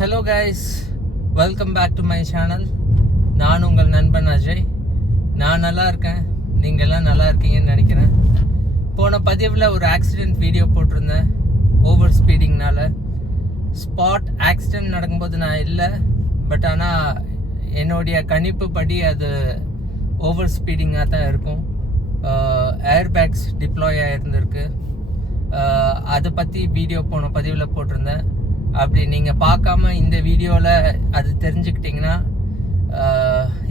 Hello guys, welcome back to my channel. நான் உங்கள் நண்பன் அஜய். நான் நல்லா இருக்கேன், நீங்கள்லாம் நல்லா இருக்கீங்கன்னு நினைக்கிறேன். போன பதிவில் ஒரு ஆக்சிடெண்ட் வீடியோ போட்டிருந்தேன். ஓவர் ஸ்பீடிங்னால ஸ்பாட் ஆக்சிடெண்ட் நடக்கும்போது நான் இல்லை. பட் ஆனால் என்னுடைய கணிப்பு படி அது ஓவர் ஸ்பீடிங்காக தான் இருக்கும். ஏர் பேக்ஸ் டிப்ளாய் ஆகிருந்திருக்கு. அதை பற்றி வீடியோ போன பதிவில் போட்டிருந்தேன். அப்படி நீங்கள் பார்க்காம இந்த வீடியோவில் அது தெரிஞ்சுக்கிட்டிங்கன்னா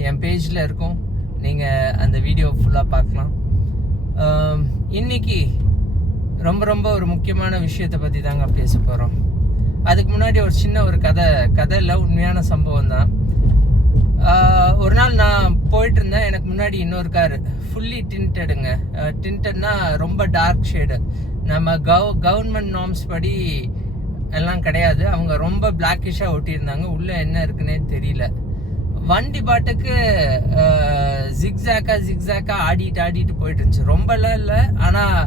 என் பேஜில் இருக்கும். நீங்கள் அந்த வீடியோ ஃபுல்லாக பார்க்கலாம். இன்னைக்கு ரொம்ப ஒரு முக்கியமான விஷயத்தை பற்றி தாங்க பேச போகிறோம். அதுக்கு முன்னாடி ஒரு சின்ன ஒரு கதையில் உண்மையான சம்பவம் தான். ஒரு நாள் நான் போயிட்டு இருந்தேன். எனக்கு முன்னாடி இன்னொரு காரு ஃபுல்லி டின்டடுங்க. டின்டட்னா ரொம்ப டார்க் ஷேடு. நம்ம கவர்மெண்ட் நார்ம்ஸ் படி எல்லாம் கிடையாது. அவங்க ரொம்ப பிளாக்கிஷாக ஒட்டியிருந்தாங்க. உள்ளே என்ன இருக்குன்னே தெரியல. வண்டி பாட்டுக்கு ஜிக்ஸாக்கா ஆடிட்டு போயிட்டு இருந்துச்சு. ரொம்பலாம் இல்லை, ஆனால்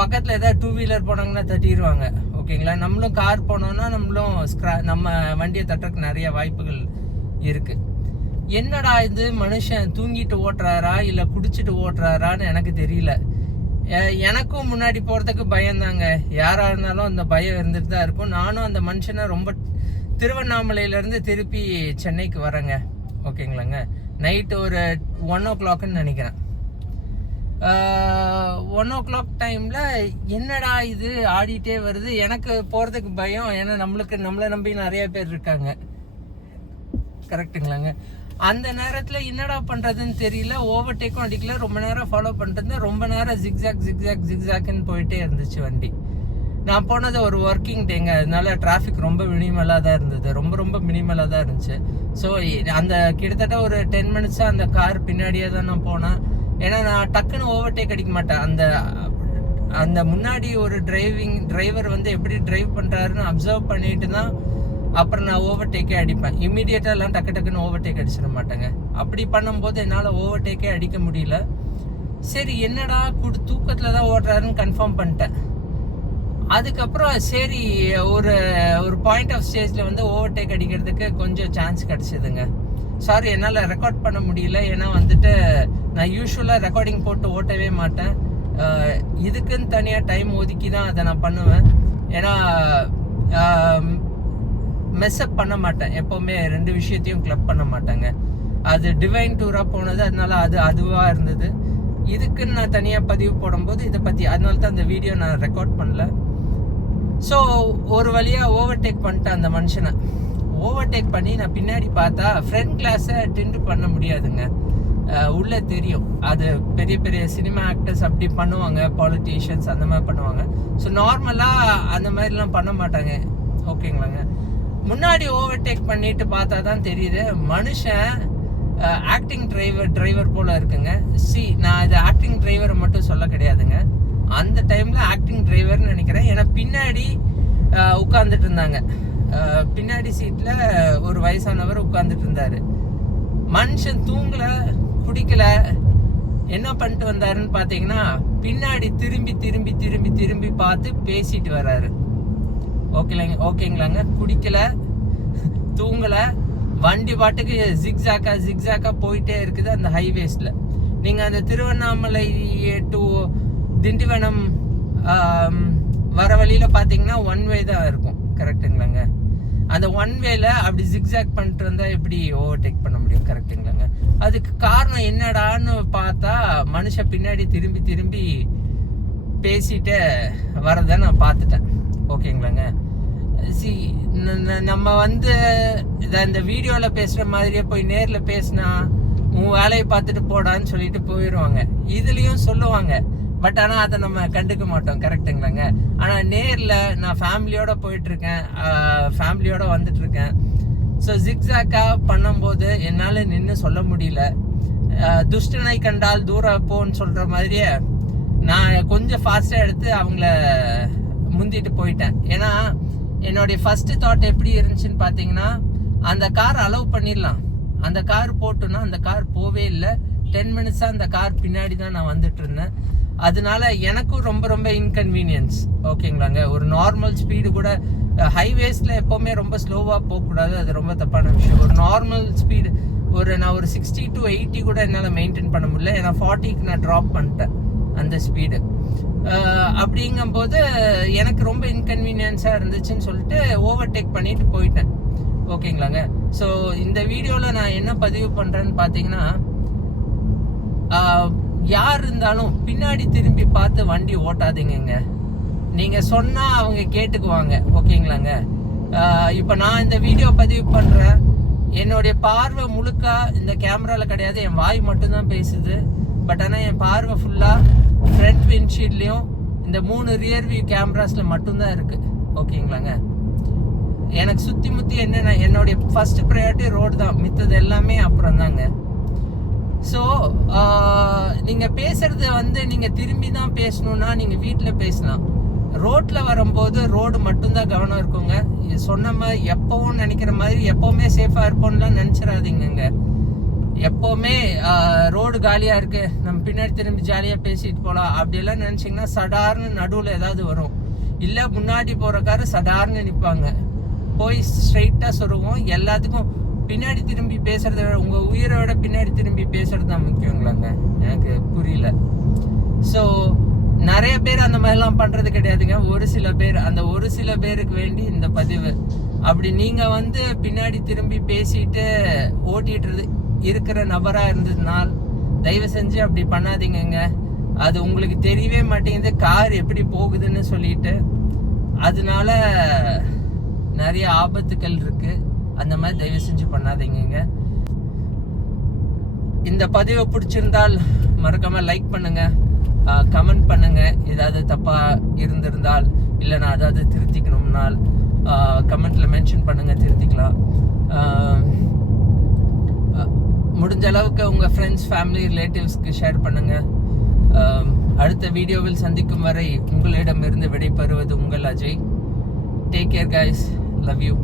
பக்கத்தில் ஏதாவது 2 வீலர் போனாங்கன்னா தட்டிடுவாங்க. ஓகேங்களா? நம்மளும் கார் போனோம்னா நம்ம வண்டியை தட்டுறதுக்கு நிறைய வாய்ப்புகள் இருக்குது. என்னடா இது, மனுஷன் தூங்கிட்டு ஓட்டுறாரா இல்லை குடிச்சிட்டு ஓட்டுறாரான்னு எனக்கு தெரியல. எனக்கும் முன்னாடி போகிறதுக்கு பயந்தாங்க. யாராக இருந்தாலும் அந்த பயம் இருந்துட்டு தான் இருக்கும். நானும் அந்த மனுஷனை ரொம்ப திருவண்ணாமலையிலேருந்து திருப்பி சென்னைக்கு வரேங்க. ஓகேங்களாங்க? நைட்டு ஒரு 1 o'clockன்னு நினைக்கிறேன். 1 o'clock டைமில் என்னடா இது ஆடிட்டே வருது. எனக்கு போகிறதுக்கு பயம். ஏன்னா நம்மளை நம்பி நிறைய பேர் இருக்காங்க. கரெக்டுங்களாங்க? அந்த நேரத்தில் என்னடா பண்ணுறதுன்னு தெரியல. ஓவர்டேக்கும் அடிக்கல. ரொம்ப நேரம் ஃபாலோ பண்ணிட்டு ரொம்ப நேரம் ஜிக்ஸாக்னு போயிட்டே இருந்துச்சு வண்டி. நான் போனது ஒரு ஒர்க்கிங் டேங்க. அதனால டிராஃபிக் ரொம்ப மினிமலாக தான் இருந்தது. ரொம்ப மினிமலாக தான் இருந்துச்சு. ஸோ அந்த கிட்டத்தட்ட ஒரு 10 minutes அந்த கார் பின்னாடியே தான் நான் போனேன். ஏன்னா நான் டக்குன்னு ஓவர்டேக் அடிக்க மாட்டேன். அந்த முன்னாடி ஒரு டிரைவர் வந்து எப்படி டிரைவ் பண்ணுறாருன்னு அப்சர்வ் பண்ணிட்டு தான் அப்புறம் நான் ஓவர்டேக்கே அடிப்பேன். இம்மிடியேட்டாலாம் டக்குன்னு ஓவர்டேக் அடிச்சிட மாட்டேங்க. அப்படி பண்ணும்போது என்னால் ஓவர்டேக்கே அடிக்க முடியல. சரி, என்னடா தூக்கத்தில் தான் ஓடுறாருன்னு கன்ஃபார்ம் பண்ணிட்டேன். அதுக்கப்புறம் சரி, ஒரு பாயிண்ட் ஆஃப் ஸ்டேஜில் வந்து ஓவர்டேக் அடிக்கிறதுக்கு கொஞ்சம் சான்ஸ் கிடச்சிதுங்க. சாரி, என்னால் ரெக்கார்ட் பண்ண முடியல. ஏன்னா வந்துட்டு நான் யூஸ்வலாக ரெக்கார்டிங் போட்டு ஓட்டவே மாட்டேன். இதுக்குன்னு தனியாக டைம் ஒதுக்கி தான் அதை நான் பண்ணுவேன். ஏன்னா மெஸ்அப் பண்ண மாட்டேன். எப்போவுமே 2 விஷயத்தையும் கிளப் பண்ண மாட்டேங்க. அது டிவைன் டூராக போனது, அதனால அதுவாக இருந்தது. இதுக்குன்னு நான் தனியாக பதிவு போடும்போது இதை பற்றி, அதனால தான் அந்த வீடியோ நான் ரெக்கார்ட் பண்ணல. ஸோ ஒரு வழியாக ஓவர்டேக் பண்ணிட்டேன் அந்த மனுஷனை. ஓவர்டேக் பண்ணி நான் பின்னாடி பார்த்தா ஃப்ரண்ட் கிளாஸை டிண்ட் பண்ண முடியாதுங்க. உள்ளே தெரியும். அது பெரிய சினிமா ஆக்டர்ஸ் அப்படி பண்ணுவாங்க, பாலிட்டிஷியன்ஸ் அந்த மாதிரி பண்ணுவாங்க. ஸோ நார்மலாக அந்த மாதிரிலாம் பண்ண மாட்டாங்க. ஓகேங்களாங்க? முன்னாடி ஓவர்டேக் பண்ணிட்டு பார்த்தா தான் தெரியுது மனுஷன் ஆக்டிங் டிரைவர் போல இருக்குங்க. நான் இது ஆக்டிங் டிரைவரை மட்டும் சொல்ல கிடையாதுங்க. அந்த டைம்ல ஆக்டிங் டிரைவர்னு நினைக்கிறேன். ஏன்னா பின்னாடி உட்கார்ந்துட்டு இருந்தாங்க. பின்னாடி சீட்ல ஒரு வயசானவர் உட்கார்ந்துட்டு இருந்தாரு. மனுஷன் தூங்கல, குடிக்கல, என்ன பண்ணிட்டு வந்தாருன்னு பார்த்தீங்கன்னா பின்னாடி திரும்பி பார்த்து பேசிட்டு வர்றாரு. ஓகேங்களாங்க? குடிக்கல, தூங்கல, வண்டி பாட்டுக்கு ஜிக்ஸாக்கா போயிட்டே இருக்குது அந்த ஹைவேஸ்ல. நீங்க அந்த திருவண்ணாமலை டு திண்டிவனம் வர வழியில பாத்தீங்கன்னா 1 way தான் இருக்கும். கரெக்டுங்களாங்க? அந்த 1 wayல அப்படி ஜிக்ஸாக் பண்ணிட்டு இருந்தா எப்படி ஓவர்டேக் பண்ண முடியும்? கரெக்டுங்களாங்க? அதுக்கு காரணம் என்னடான்னு பார்த்தா மனுஷன் பின்னாடி திரும்பி பேசிட்டு வரத நான் பார்த்துட்டேன். ஓகேங்களாங்க? நம்ம வந்து இந்த வீடியோவில் பேசுகிற மாதிரியே போய் நேரில் பேசினா உன் வேலையை பார்த்துட்டு போடான்னு சொல்லிட்டு போயிடுவாங்க. இதுலேயும் சொல்லுவாங்க. பட் ஆனால் அதை நம்ம கண்டுக்க மாட்டோம். கரெக்டுங்களாங்க? ஆனால் நேரில் நான் ஃபேமிலியோட போயிட்டுருக்கேன், ஃபேமிலியோட வந்துட்டுருக்கேன். ஸோ ஜிக்ஸாக்காக பண்ணும்போது என்னால் நின்று சொல்ல முடியல. துஷ்டனை கண்டால் தூரம் போன்னு சொல்கிற மாதிரியே நான் கொஞ்சம் ஃபாஸ்ட்டாக எடுத்து அவங்கள முந்திட்டு போயிட்டேன். ஏன்னா என்னுடைய ஃபர்ஸ்ட் தாட் எப்படி இருந்துச்சுன்னு பார்த்தீங்கன்னா, அந்த கார் அலோவ் பண்ணிடலாம். அந்த கார் போட்டுன்னா அந்த கார் போவே இல்லை. 10 minutes அந்த கார் பின்னாடி தான் நான் வந்துட்டு இருந்தேன். அதனால எனக்கும் ரொம்ப இன்கன்வீனியன்ஸ். ஓகேங்களாங்க? ஒரு நார்மல் ஸ்பீடு கூட ஹைவேஸில் எப்போவுமே ரொம்ப ஸ்லோவாக போகக்கூடாது, அது ரொம்ப தப்பான விஷயம். ஒரு நார்மல் ஸ்பீடு நான் ஒரு 60 to 80 கூட என்னால் மெயின்டைன் பண்ண முடியல, ஏன்னா 40க்கு நான் ட்ராப் பண்ணிட்டேன் அந்த ஸ்பீடு. அப்படிங்கும்போது எனக்கு ரொம்ப இன்கன்வீனியன்ஸாக இருந்துச்சுன்னு சொல்லிட்டு ஓவர்டேக் பண்ணிட்டு போயிட்டேன். ஓகேங்களாங்க. ஸோ இந்த வீடியோவில் நான் என்ன பதிவு பண்ணுறேன்னு பார்த்தீங்கன்னா, யார் இருந்தாலும் பின்னாடி திரும்பி பார்த்து வண்டி ஓட்டாதீங்க. நீங்கள் சொன்னால் அவங்க கேட்டுக்குவாங்க. ஓகேங்களாங்க. இப்போ நான் இந்த வீடியோ பதிவு பண்ணுறேன், என்னுடைய பார்வை முழுக்க இந்த கேமராவில் கிடையாது, என் வாய் மட்டும்தான் பேசுது. பட் ஆனால் என் பார்வை ஃபுல்லாக ஃப்ரண்ட் விண்ட்ஷீல்ட்லேயும் இந்த 3 ரியர் வியூ கேமராஸில் மட்டும்தான் இருக்குது. ஓகேங்களாங்க. எனக்கு சுற்றி முற்றி என்னென்ன என்னுடைய ஃபர்ஸ்ட் ப்ரையாரிட்டி ரோடு தான், மித்தது எல்லாமே அப்புறம் தாங்க. ஸோ நீங்கள் பேசுறது நீங்கள் திரும்பி தான் பேசணுன்னா நீங்கள் வீட்டில் பேசலாம். ரோட்டில் வரும்போது ரோடு மட்டும்தான் கவனம் இருக்குங்க. சொன்ன மாதிரி எப்பவும் நினைக்கிற மாதிரி எப்போவுமே சேஃபாக இருப்போம்லாம் நினச்சிடாதீங்க. எப்போவுமே ரோடு காலியாக இருக்குது, நம்ம பின்னாடி திரும்பி ஜாலியாக பேசிட்டு போகலாம் அப்படியெல்லாம் நினச்சிங்கன்னா சடார்னு நடுவில் ஏதாவது வரும். இல்லை முன்னாடி போகிற காரு சடார்னு நிற்பாங்க, போய் ஸ்ட்ரெயிட்டாக சொல்லுவோம். எல்லாத்துக்கும் பின்னாடி திரும்பி பேசுறத விட உங்கள் உயிரை விட பின்னாடி திரும்பி பேசுறது தான் முக்கியங்களாங்க. எனக்கு புரியல. ஸோ நிறைய பேர் அந்த மாதிரிலாம் பண்ணுறது கிடையாதுங்க. ஒரு சில பேருக்கு வேண்டி இந்த பதிவு. அப்படி நீங்கள் பின்னாடி திரும்பி பேசிட்டு ஓட்டிட்டு இருக்கிற நபராக இருந்ததுனால் தயவு செஞ்சு அப்படி பண்ணாதீங்க. அது உங்களுக்கு தெரியவே மாட்டேங்குது கார் எப்படி போகுதுன்னு சொல்லிட்டு, அதனால நிறைய ஆபத்துக்கள் இருக்கு. அந்த மாதிரி தயவு செஞ்சு பண்ணாதீங்க. இந்த பதிவை பிடிச்சிருந்தால் மறக்காம லைக் பண்ணுங்க, கமெண்ட் பண்ணுங்க. ஏதாவது தப்பா இருந்திருந்தால் இல்லை நான் அதாவது திருத்திக்கணும்னால் கமெண்ட்ல மென்ஷன் பண்ணுங்க, திருத்திக்கலாம். முடிஞ்ச அளவுக்கு உங்கள் ஃப்ரெண்ட்ஸ், ஃபேமிலி, ரிலேட்டிவ்ஸ்க்கு ஷேர் பண்ணுங்க. அடுத்த வீடியோவில் சந்திக்கும் வரை உங்களிடமிருந்து விடைபெறுவது உங்கள் Ajay. Take care guys, love you.